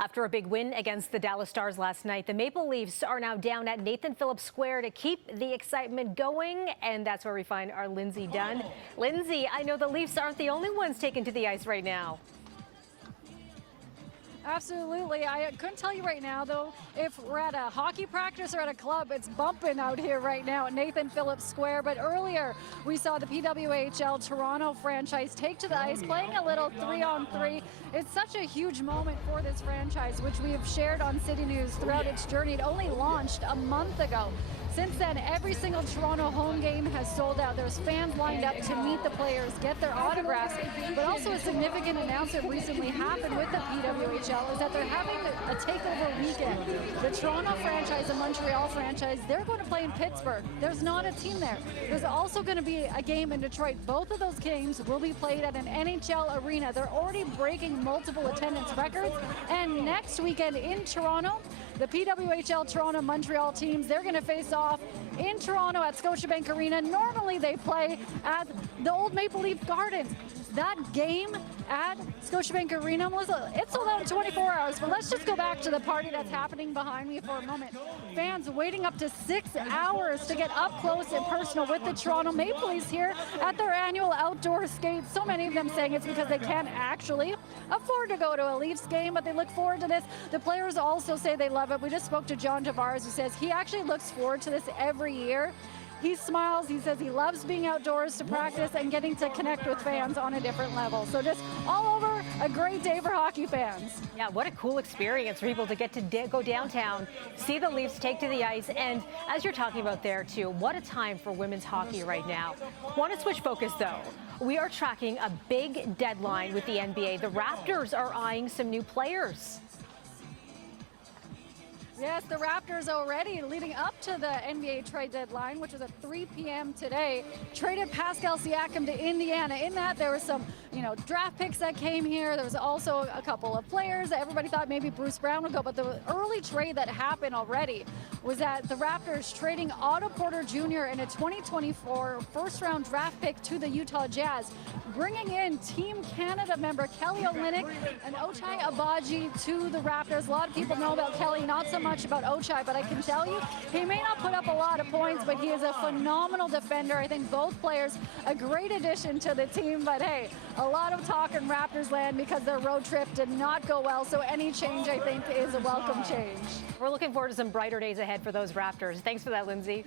After a big win against the Dallas Stars last night, the Maple Leafs are now down at Nathan Phillips Square to keep the excitement going, and that's where we find our Lindsay Dunn. Lindsay, I know the Leafs aren't the only ones taken to the ice right now. Absolutely. I couldn't tell you right now, though, if we're at a hockey practice or at a club. It's bumping out here right now at Nathan Phillips Square. But earlier, we saw the PWHL Toronto franchise take to the ice, playing a little 3-on-3. It's such a huge moment for this franchise, which we have shared on CityNews throughout its journey. It only launched a month ago. Since then, every single Toronto home game has sold out. There's fans lined up to meet the players, get their autographs. But also a significant announcement recently happened with the PWHL is that they're having a takeover weekend. The Toronto franchise, the Montreal franchise, they're going to play in Pittsburgh. There's not a team there. There's also going to be a game in Detroit. Both of those games will be played at an NHL arena. They're already breaking multiple attendance records. And next weekend in Toronto, the PWHL Toronto Montreal teams, they're going to face off in Toronto at Scotiabank Arena. Normally they play at the old Maple Leaf Gardens. That game at Scotiabank Arena, Melissa, it's sold out in 24 hours. But let's just go back to the party that's happening behind me for a moment. Fans waiting up to 6 hours to get up close and personal with the Toronto Maple Leafs here at their annual outdoor skate. So many of them saying it's because they can't actually afford to go to a Leafs game, but they look forward to this. The players also say they love it. We just spoke to John Tavares, who says he actually looks forward to this every year. He smiles, he says he loves being outdoors to practice and getting to connect with fans on a different level. So just all over, a great day for hockey fans. Yeah, what a cool experience for people to get to go downtown, see the Leafs take to the ice, and as you're talking about there too, what a time for women's hockey right now. Want to switch focus though. We are tracking a big deadline with the NBA. The Raptors are eyeing some new players. Yes, the Raptors already leading up to the NBA trade deadline, which was at 3 p.m. today, traded Pascal Siakam to Indiana. In that, there were some, draft picks that came here. There was also a couple of players that everybody thought maybe Bruce Brown would go. But the early trade that happened already was that the Raptors trading Otto Porter Jr. in a 2024 first-round draft pick to the Utah Jazz, bringing in Team Canada member Kelly Olynyk and Ochai Agbaji to the Raptors. A lot of people know about Kelly, not so much about Ochai, but I can tell you he may not put up a lot of points, but he is a phenomenal defender. I think both players a great addition to the team, but hey, a lot of talk in Raptors land because their road trip did not go well, so any change I think is a welcome change. We're looking forward to some brighter days ahead for those Raptors. Thanks for that, Lindsay.